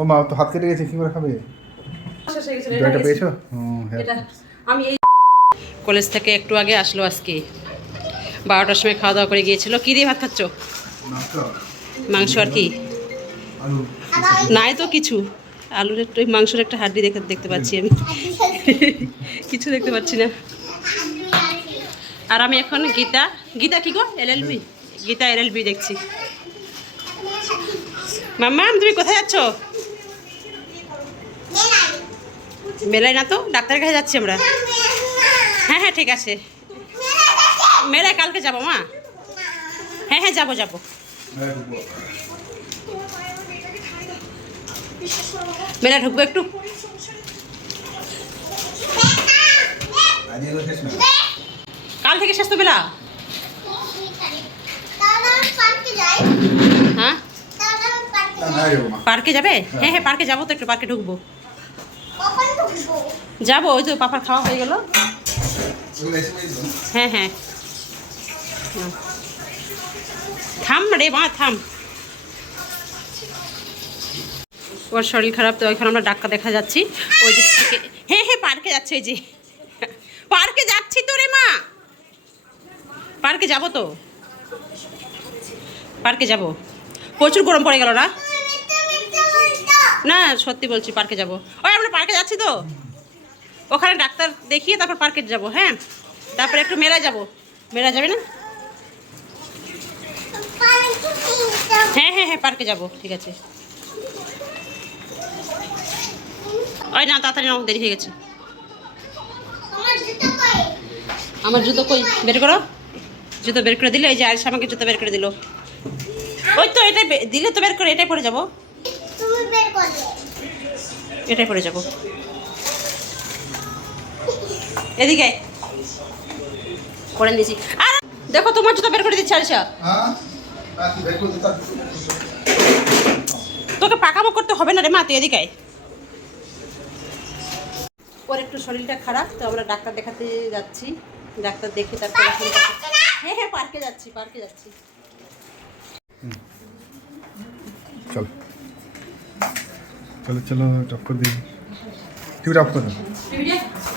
ও মা তো হাত কেটে গেছে, কি করে খাবে? এটা পেয়েছো? আমি এই কলেজ থেকে একটু আগে আসলো আজকে 12টার সময় খাওয়া দাওয়া করে গিয়েছিল। কি দিয়ে ভাত খাচ্ছ? মাংস আর কি নাই তো কিছু, আলুর একটু মাংসের একটা হাড্ডি দেখতে পাচ্ছি আমি কিছু দেখতে পাচ্ছি না। আর আমি এখন গীতা কি গো এলএলবি, গীতা এলএলবি দেখছি। মাম্মা তুমি কোথায় যাচ্ছ? মেলায় না তো, ডাক্তারের কাছে যাচ্ছি আমরা। হ্যাঁ হ্যাঁ ঠিক আছে, মেলায় কালকে যাবো মা। হ্যাঁ হ্যাঁ যাবো যাবো। মেলা ঢুকবো একটু। কাল থেকে শেষ তো মেলা। হ্যাঁ পার্কে যাবে? হ্যাঁ হ্যাঁ পার্কে যাবো তো, একটু পার্কে ঢুকবো। যাবো, ওই তো পাপার খাওয়া হয়ে গেল। হ্যাঁ হ্যাঁ থাম রে মা থাম, ওর শরীর খারাপ তো ওইখানে আমরা ডাক্তার দেখা যাচ্ছি ওই দিক থেকে। হ্যাঁ হ্যাঁ পার্কে যাচ্ছে, ওই যে পার্কে যাচ্ছি তো রে মা, পার্কে যাবো তো, পার্কে যাবো। প্রচুর গরম পড়ে গেল না? না সত্যি বলছি পার্কে যাবো। ওই আমরা পার্কে যাচ্ছি তো, ওখানে ডাক্তার দেখিয়ে তারপর পার্কে যাবো। হ্যাঁ তারপরে একটু মেলায় যাবো। মেলা যাবে না? হ্যাঁ হ্যাঁ হ্যাঁ পার্কে যাবো, ঠিক আছে। ওই না তাড়াতাড়ি নাও, দেরি হয়ে গেছে। আমার জুতো কই, বের করো। জুতো বের করে দিলে, এই যে আরিশ আমাকে জুতো বের করে দিল। ওই তো এটাই দিলে তো বের করে, এটাই পরে যাবো, এটাই পরে যাবো। এদিকে করে দিয়েছি। আর দেখো তোমার জুতো বের করে দিচ্ছি আরিশা। তোকে পাকামো করতে হবে না রে মা, তুই এদিকে। ওর একটু শরীরটা খারাপ তো আমরা ডাক্তার দেখাতে যাচ্ছি, ডাক্তার দেখে তারপর। হ্যাঁ হ্যাঁ পার্কে যাচ্ছি, পার্কে যাচ্ছি। চলো চলো চলো, টপ করে দিই। টিভি অফ করে দাও,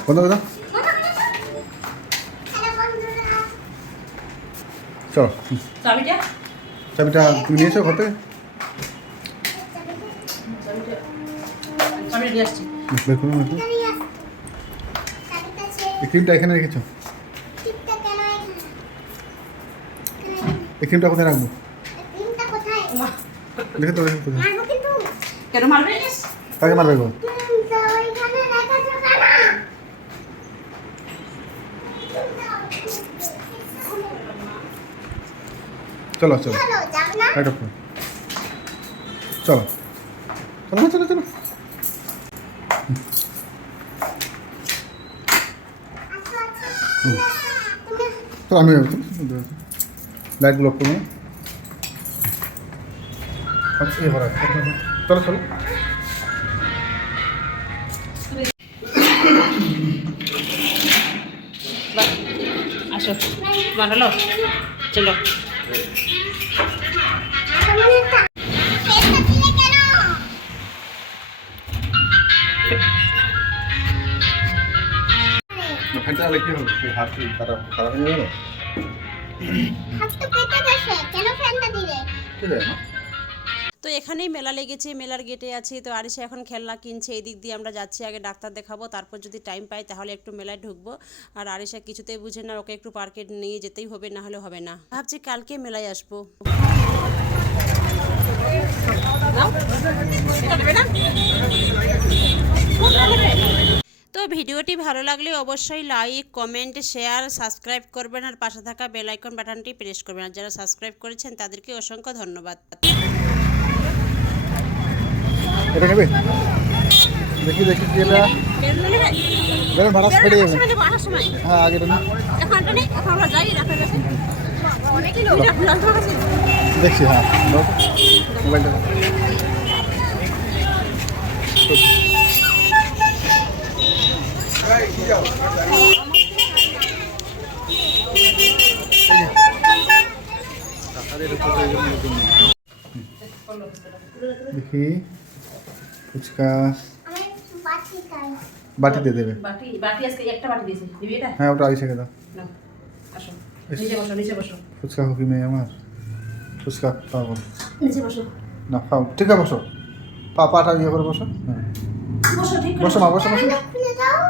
বন্ধ করে দাও। চলো চাবিটা তুমি নিয়েছো ঘর থেকে? বের করুন একটু। এই ক্রিমটা এখানে রেখেছো? এই ক্রিমটা কোথায় রাখবো? দেখে তো কেন মারবে? কাকে মারবে গো? চলো চলো চলো চলো চলো চলো। চলো আমি লাইটগুলো অফ করবো। চলো চলো। আসো বানালো, চলো। ফ্যানটা কি হবে? হাত খারাপ খারাপ হয়ে যাবে না? তো এখানেই মেলা লেগেছে, মেলার গেটে আছি তো। আরিশা এখন খেলনা কিনছে, এই দিক দিয়ে আমরা যাচ্ছি। আগে ডাক্তার দেখাবো, তারপর যদি টাইম পাই তাহলে একটু মেলায় ঢুকবো। আর আরিশা কিছুতেই বুঝে না, ওকে একটু পার্কে নিয়ে যেতেই হবে, না হলে হবে না। ভাবছি কালকে মেলায় আসবো। তো ভিডিওটি ভালো লাগলে অবশ্যই লাইক কমেন্ট শেয়ার সাবস্ক্রাইব করবেন, আর পাশে থাকা বেল আইকন বাটনটি প্রেস করবেন। আর যারা সাবস্ক্রাইব করেছেন তাদেরকে অসংখ্য ধন্যবাদ। এটা নেবে? দেখি দেখি কেলা বেরোন ভাড়া পড়ে যাবে। হ্যাঁ আগে না দেখছি। হ্যাঁ মোবাইলটা দেখি। ফুচকা বাটিতে দেবে। বাটি বাটি আজকে একটা বাটি দিয়েছি, দিবি এটা? হ্যাঁ ওটা আইসে খেলাম। নাও, আসো নিচে বসো, নিচে বসো, ফুচকা হুকি মেয়ে আমার, ফুচকা পাবো নিচে বসো, না খাও, ঠিক আছে বসো, পাটা ইয়ে করে বসো। হ্যাঁ বসো, ঠিক করে বসো মা, বসো বসো।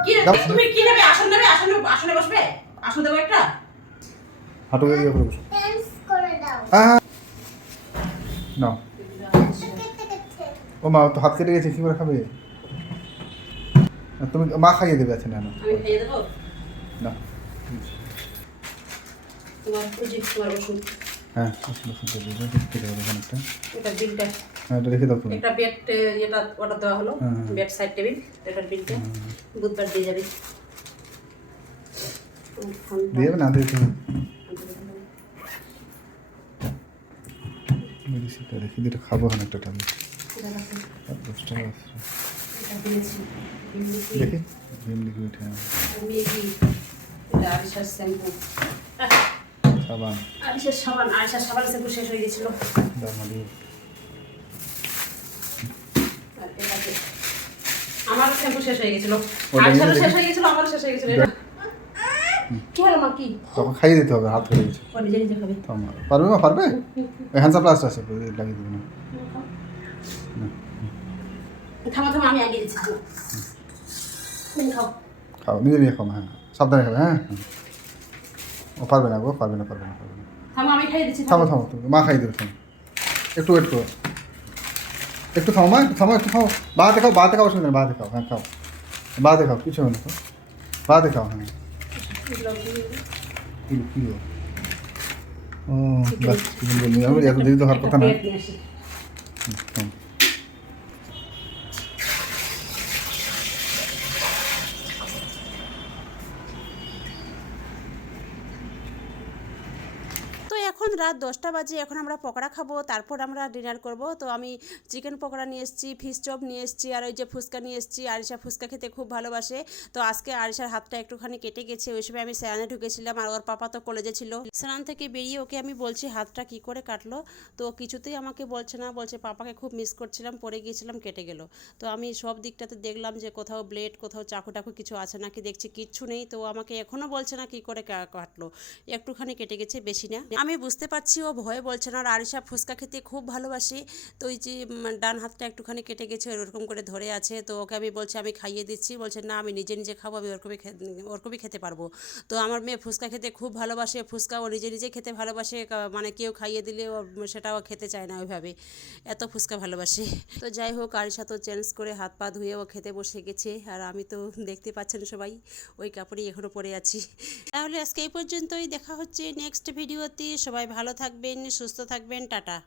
কি রে, তুমি কি নেবে? আসন নেবে? আসনে আসনে বসবে? আসন দেবো একটা? হাঁটু ইয়ে করে বসো। হ্যাঁ নাও। ও মা তো হাত কেটে গেছে, কি করে খাবে? তুমি মা খাইয়ে দেবে, আছে না না আমি খাইয়ে দেবো? না। তোমার বুঝি, তোমার ওষুধ, হ্যাঁ ওষুধ দেবে, কেটে দেবে অনেকটা। এটা বিলটা, হ্যাঁ এটা রেখে দাও তুমি। একটা বেড এটা অর্ডার দেওয়া হলো, হ্যাঁ। বেড সাইড টেবিল, এটার বিলটা বুধবার দিয়ে যাবে। দিয়ে দেবে না দিয়ে তুমি মেডিসিনটা রেখে দিয়ে খাবো অনেকটা টাইম। 10 টাকা আছে। এটা দিয়েছি, দেখি ভিম লিকুইড, হ্যাঁ আমি কি এটা আরিশার শ্যাম্পু, সাবান আরিশার সাবান, আরিশার সাবান শ্যাম্পু শেষ হয়ে গেছিল। দামালি আর এটাকে আমার শ্যাম্পু শেষ হয়ে গেছিল, ওটা আরিশারও নিয়ে শেষ হয়ে গেছিল, আমারও শেষ হয়ে গেছিল। এটা কি হলো মা? কি তখন খাইয়ে দিতে হবে, হাত ধরে গেছে। ও নিজে নিজে খাবে? পারবে মা, পারবে? হ্যান্ডসা প্লাস্ট আছে, লাগিয়ে দেবে না। থামো থামো, আমি আগে দিচ্ছি, তুমি খাও। খাও, নিজে নিয়ে খাও, হ্যাঁ সাবধানে খাবে। হ্যাঁ ও পারবে না গো, পারবে না, পারবে না, পারবে না। থামো, আমি খাইয়ে দিচ্ছি। থামো থামো, তুমি মা খাইয়ে দেবে, থামো একটু ওয়েট করো, একটু থামো মা, একটু থামো, একটু থামো। বাহাতে খাও, বাহাতে খাও, অসুবিধা নেই, বাহাতে খাও, হ্যাঁ খাও, বাহাতে খাও, কিছু হবে না, খাও বাহাতে খাও। হ্যাঁ কি ও বাস, তুমি বললি আমি এত দেরি তো হওয়ার কথা না। প্লেট নিয়ে আসি। হুম। তো এখন রাত 10টা বাজে, এখন আমরা পকোড়া খাবো, তারপর আমরা ডিনার করব। তো আমি চিকেন পকোড়া নিয়ে এসেছি, ফিশ চপ নিয়ে এসেছি, আর ওই যে ফুচকা নিয়ে এসেছি। আরিশা ফুচকা খেতে খুব ভালোবাসে। তো আজকে আরিশার হাতটা একটুখানি কেটে গেছে, ওই সময় আমি স্নানে ঢুকেছিলাম, আর ওর পাপা তো কলেজে ছিল। স্নান থেকে বেরিয়ে ওকে আমি বলছি হাতটা কি করে কাটলো, তো ও কিছুতেই আমাকে বলছে না, বলছে পাপাকে খুব মিস করছিলাম, পড়ে গিয়েছিলাম, কেটে গেল। তো আমি সব দিকটাতে দেখলাম যে কোথাও ব্লেড, কোথাও চাকু টাকু কিছু আছে নাকি, দেখছি কিচ্ছু নেই। তো আমাকে এখনও বলছে না কি করে কাটলো, একটুখানি কেটে গেছে, বেশি না। আমি বুঝতে পারছি ও ভয়ে বলছে না। আর আরিশা ফুচকা খেতে খুব ভালোবাসে, তো ওই যে ডান হাতটা একটুখানি কেটে গেছে, ওরকম করে ধরে আছে। তো ওকে আমি বলছি আমি খাইয়ে দিচ্ছি, বলছে না আমি নিজে নিজে খাবো, আমি ওরকমই খেতে পারবো। তো আমার মেয়ে ফুচকা খেতে খুব ভালোবাসে, ফুচকা ও নিজে নিজে খেতে ভালোবাসে, মানে কেউ খাইয়ে দিলে ও সেটাও খেতে চায় না ওইভাবে, এত ফুচকা ভালোবাসে। তো যাই হোক, আরিশা তো চেঞ্জ করে হাত পা ধুয়ে ও খেতে বসে গেছে, আর আমি তো দেখতে পাচ্ছেন সবাই ওই কাপড়েই এখনও পরে আছি। তাহলে আজকে এই পর্যন্তই, দেখা হচ্ছে নেক্সট ভিডিওতে। সবাই ভালো থাকবেন, সুস্থ থাকবেন, টাটা।